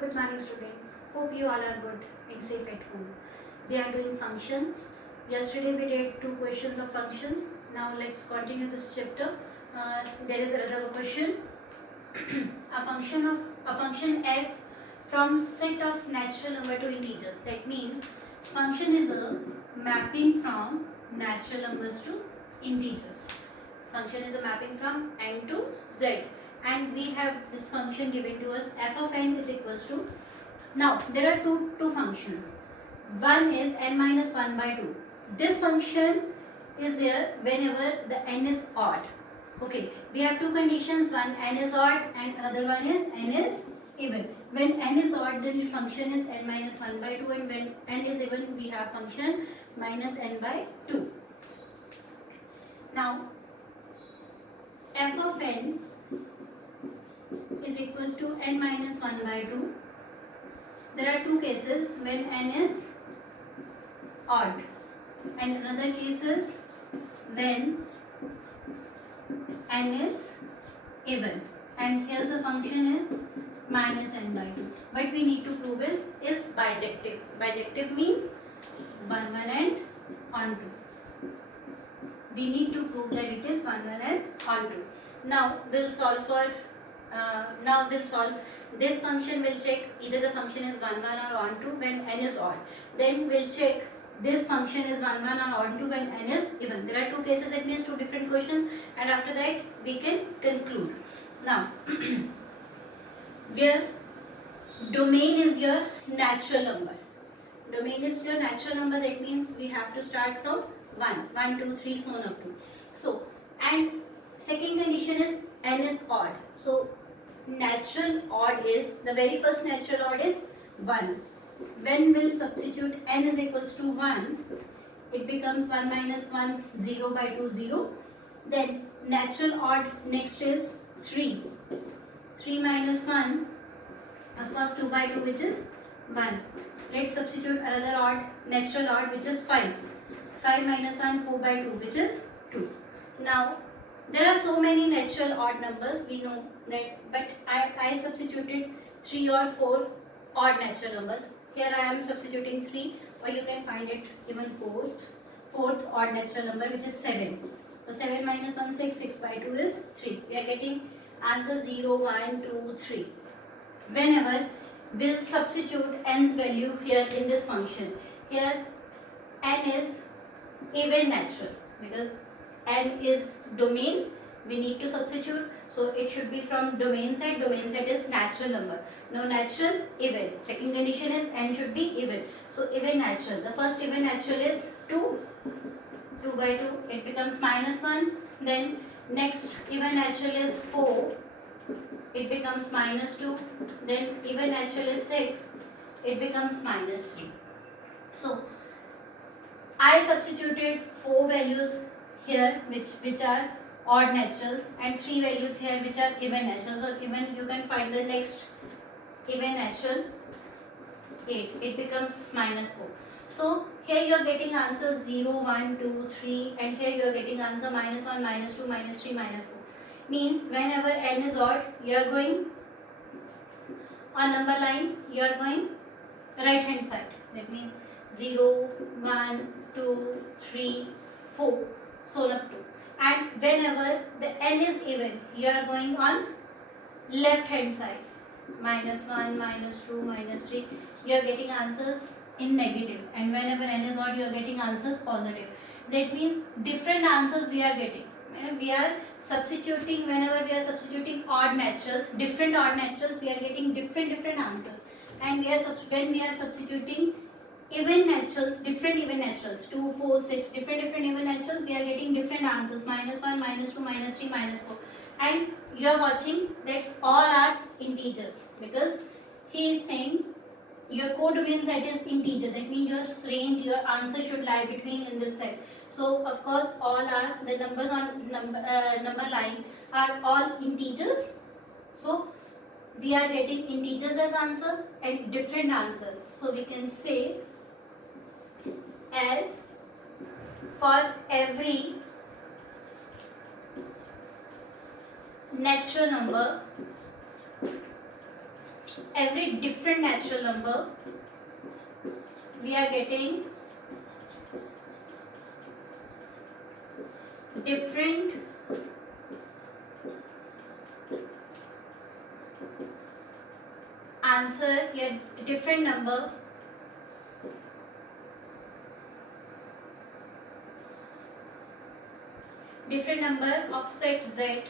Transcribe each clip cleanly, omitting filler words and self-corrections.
Good morning, students. Hope you all are good and safe at home. We are doing functions. Yesterday we did 2 questions of functions. Now let's continue this chapter. There is another question. a function f from set of natural number to integers. That means function is a mapping from natural numbers to integers. Function is a mapping from n to z, and we have this function given to us. F of n is equals to, now there are two functions. One is n minus 1 by 2. This function is there whenever the n is odd. Okay, we have two conditions. One, n is odd, and another one is n is even. When n is odd, then the function is n minus 1 by 2, and when n is even, we have function minus n by 2. Now f of n is equals to n minus 1 by 2. There are two cases when n is odd, and another case is when n is even, and here's the function is minus n by 2. What we need to prove is bijective. Bijective means 1 1 and on 2. We need to prove that it is 1 1 and on 2. Now we'll solve for this function. Will check either the function is 1 1 or on 2 when n is odd. Then we'll check this function is 1 1 or on 2 when n is even. There are two cases, that means two different questions, and after that we can conclude. Now where domain is your natural number. Domain is your natural number, that means we have to start from 1, 1, 2, 3, so on up to. So, and second condition is n is odd. So natural odd is, the very first natural odd is 1. When we'll substitute n is equals to 1, it becomes 1 minus 1, 0 by 2, 0. Then natural odd next is 3. 3 minus 1, of course 2 by 2, which is 1. Let's substitute another odd, natural odd, which is 5. 5 minus 1, 4 by 2, which is 2. Now there are so many natural odd numbers, we know that, but I substituted 3 or 4 odd natural numbers. Here I am substituting 3, or you can find it even fourth odd natural number, which is 7. So 7 minus 1, 6, 6 by 2 is 3. We are getting answer 0, 1, 2, 3. Whenever we'll substitute n's value here in this function, here n is even natural, because n is domain, we need to substitute, so it should be from domain set. Domain set is natural number. Now natural, even. Checking condition is n should be even. So even natural. The first even natural is 2. 2 by 2, it becomes minus 1. Then next even natural is 4. It becomes minus 2. Then even natural is 6. It becomes minus 3. So I substituted 4 values here which are odd naturals, and 3 values here which are even naturals, or even you can find the next even natural 8. It becomes minus 4. So here you are getting answer 0, 1, 2, 3, and here you are getting answer minus 1, minus 2, minus 3, minus 4. Means whenever n is odd, you are going on number line, you are going right hand side. That means 0, 1, 2, 3, 4, so on up to. And whenever the n is even, you are going on left hand side. Minus 1, minus 2, minus 3. You are getting answers in negative. And whenever n is odd, you are getting answers positive. That means different answers we are getting. We are substituting, whenever we are substituting odd naturals, different odd naturals, we are getting different answers. And when we are substituting even naturals, different even naturals, 2, 4, 6, different even naturals, we are getting different answers. Minus 1, minus 2, minus 3, minus 4. And you are watching that all are integers, because he is saying your codomain set is integer. That means your range, your answer should lie between in this set. So of course all are, the numbers on number line are all integers. So we are getting integers as answer and different answers. So we can say as for every natural number every different natural number we are getting different answer, here different number of set Z,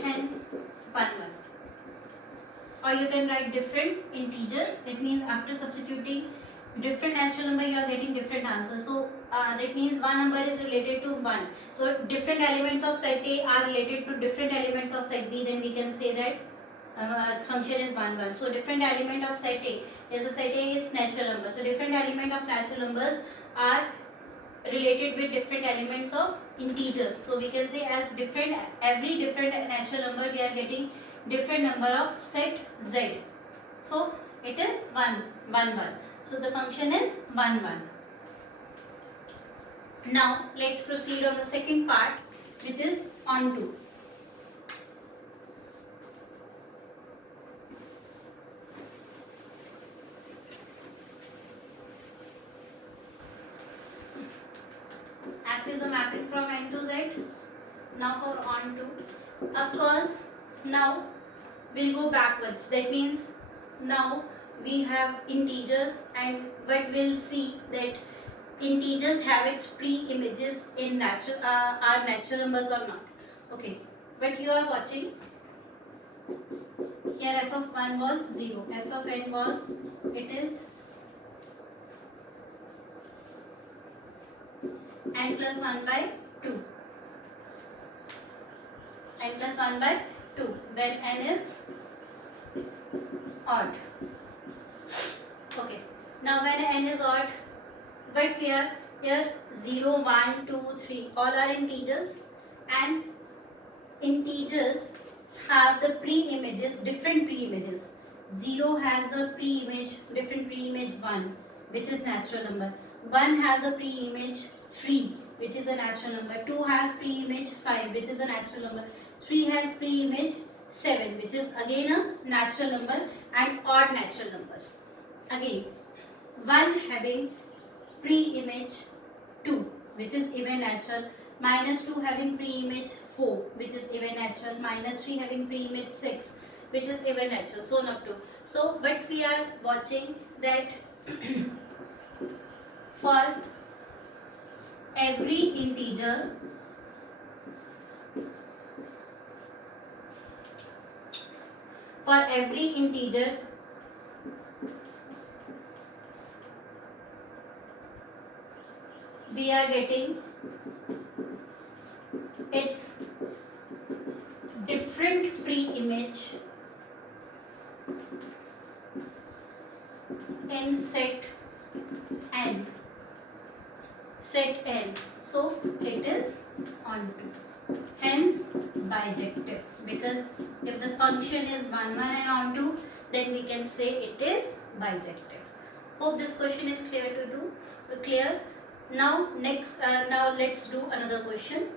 hence 1 1. Or you can write different integers. That means after substituting different natural number you are getting different answers. So that means one number is related to 1. So different elements of set A are related to different elements of set B, then we can say that its function is 1 1. So different element of set A is, the set A is natural number. So different element of natural numbers are related with different elements of integers. So we can say as different, every different natural number we are getting different number of set Z. So it is 1 1 1. So the function is 1 1. Now let's proceed on the second part, which is onto. F is a mapping from N to Z. Now for onto, of course, now we'll go backwards. That means now we have integers, and but we'll see that integers have its pre-images in natural are natural numbers or not. Okay, but you are watching here, f of 1 was 0, f of n was, it is n plus 1 by 2, n plus 1 by 2, when n is odd. Okay, now when n is odd, but here 0, 1, 2, 3 all are integers, and integers have the pre-images, different pre-images. 0 has the pre-image, different pre-image 1, which is natural number. 1 has a pre-image 3, which is a natural number. 2 has pre-image 5, which is a natural number. 3 has pre-image 7, which is again a natural number, and odd natural numbers. Again, 1 having pre-image 2, which is even natural. Minus 2 having pre-image 4, which is even natural. Minus 3 having pre-image 6, which is even natural. So on up to. So, but we are watching that for every integer, we are getting its different pre-image in set n. So it is onto. Hence bijective, because if the function is 1 1 and onto, then we can say it is bijective. Hope this question is clear. Now now let's do another question.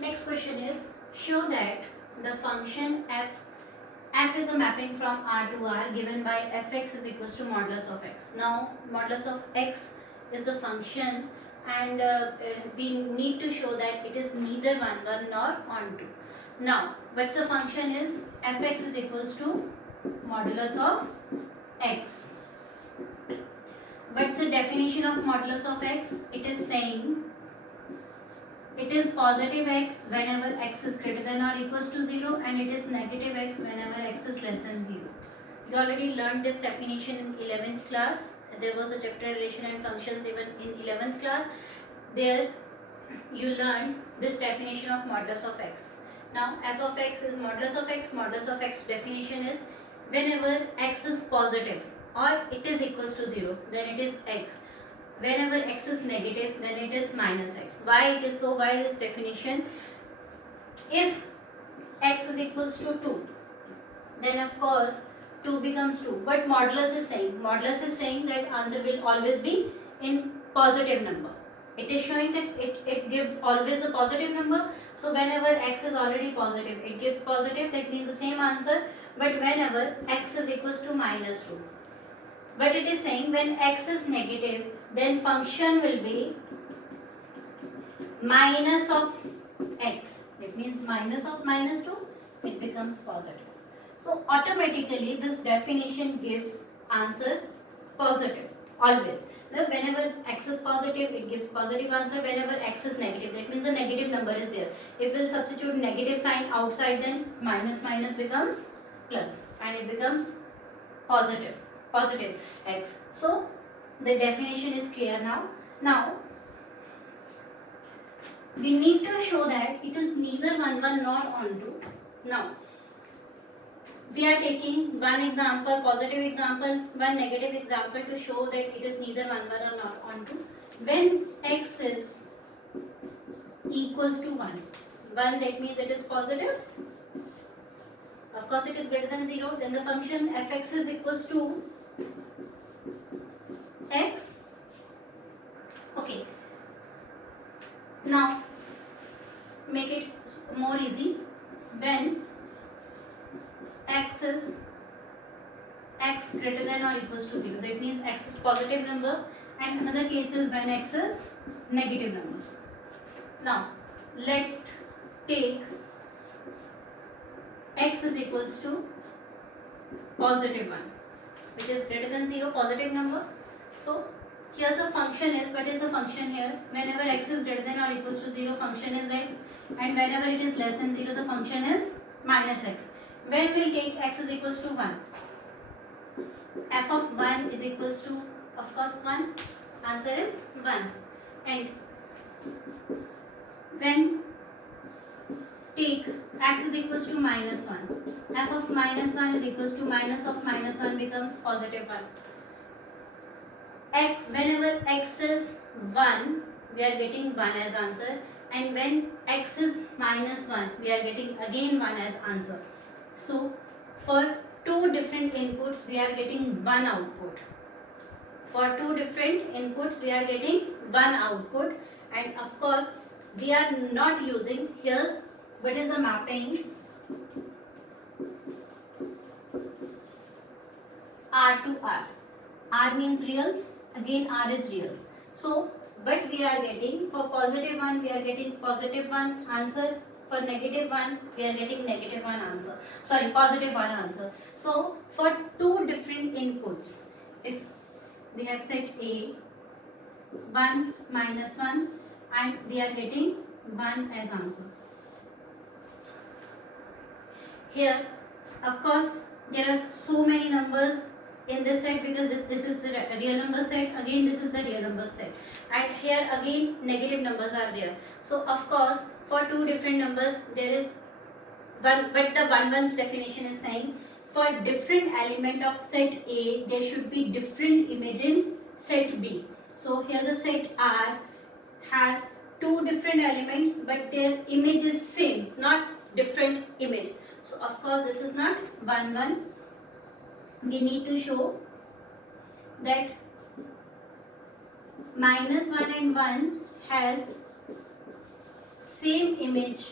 Next question is, show that the function f is a mapping from R to R given by fx is equals to modulus of x. Now modulus of x is the function, and we need to show that it is neither 1 1 nor onto. Now what's the function is, fx is equals to modulus of x. What's the definition of modulus of x? It is saying it is positive x whenever x is greater than or equals to 0, and it is negative x whenever x is less than 0. You already learned this definition in 11th class. There was a chapter relation and functions even in 11th class. There you learned this definition of modulus of x. Now f of x is modulus of x. Modulus of x definition is whenever x is positive or it is equals to 0, then it is x. Whenever x is negative, then it is minus x. Why it is so? Why this definition? If x is equals to 2, then of course 2 becomes 2. But modulus is saying that answer will always be in positive number. It is showing that it gives always a positive number. So whenever x is already positive, it gives positive, that means the same answer. But whenever x is equals to minus 2. But it is saying when x is negative, then function will be minus of x. It means minus of minus 2, it becomes positive. So automatically this definition gives answer positive, always. Now whenever x is positive, it gives positive answer. Whenever x is negative, that means a negative number is there. If we substitute negative sign outside, then minus minus becomes plus and it becomes positive x. So the definition is clear now. Now we need to show that it is neither 1 1 nor onto. Now we are taking one example, positive example, one negative example to show that it is neither 1 1 or not onto. When x is equals to 1, that means it is positive. Of course it is greater than 0, then the function fx is equals to x. Okay. Now make it more easy. When x is x greater than or equals to 0, that means x is positive number, and another case is when x is negative number. Now let take x is equals to positive 1, which is greater than 0, positive number. So here's the function is, what is the function here? Whenever x is greater than or equals to 0, function is x, and whenever it is less than 0, the function is minus x. When we'll take x is equals to 1, f of 1 is equals to, of course, 1, answer is 1. And when take x is equals to minus 1, f of minus 1 is equals to minus of minus 1 becomes positive 1. X, whenever x is 1, we are getting 1 as answer, and when x is minus 1, we are getting again 1 as answer. So for two different inputs, we are getting one output. For two different inputs, we are getting one output, and of course we are not using, here's what is the mapping, R to R. R means reals, again R is reals. So but we are getting, for positive 1 we are getting positive 1 answer, for negative 1 we are getting negative 1 answer, sorry, positive 1 answer. So for two different inputs, if we have set A 1 minus 1 and we are getting 1 as answer. Here of course there are so many numbers in this set, because this is the real number set, again this is the real number set, and here again negative numbers are there. So of course for two different numbers there is one, but the 1's definition is saying for different element of set A there should be different image in set B. So here the set R has two different elements but their image is same, not different image. So of course this is not 1 1. We need to show that minus 1 and 1 has same image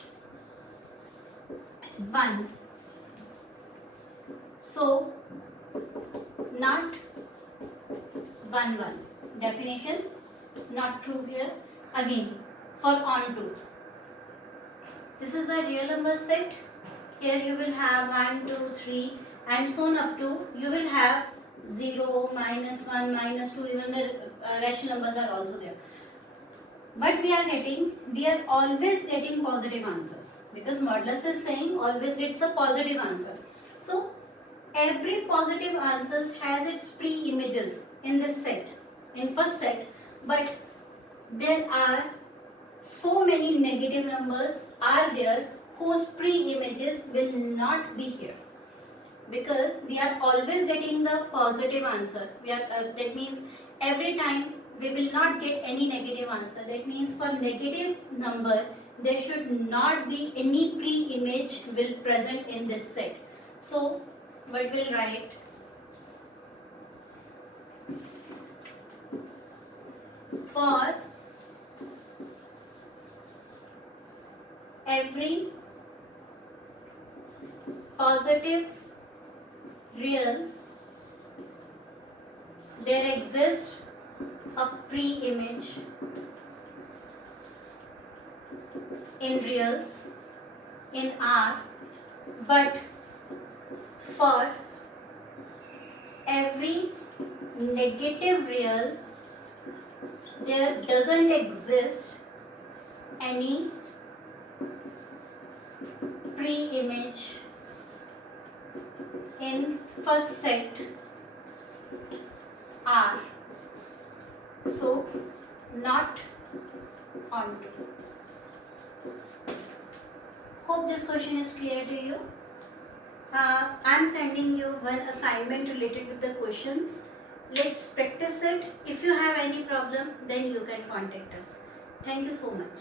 1. So not 1 1. Definition not true here. Again for onto, this is a real number set. Here you will have 1 2 3 and so on up to, you will have 0, minus 1, minus 2, even the rational numbers are also there. But we are always getting positive answers, because modulus is saying always gets a positive answer. So every positive answer has its pre-images in this set, in first set, but there are so many negative numbers are there whose pre-images will not be here, because we are always getting the positive answer. That means every time we will not get any negative answer. That means for negative number there should not be any pre-image will present in this set. So what we'll write, for every positive real there exists a pre-image in reals in R, but for every negative real there doesn't exist any pre-image in first set R, so not onto. Hope this question is clear to you. I am sending you one assignment related with the questions. Let's practice it. If you have any problem, then you can contact us. Thank you so much.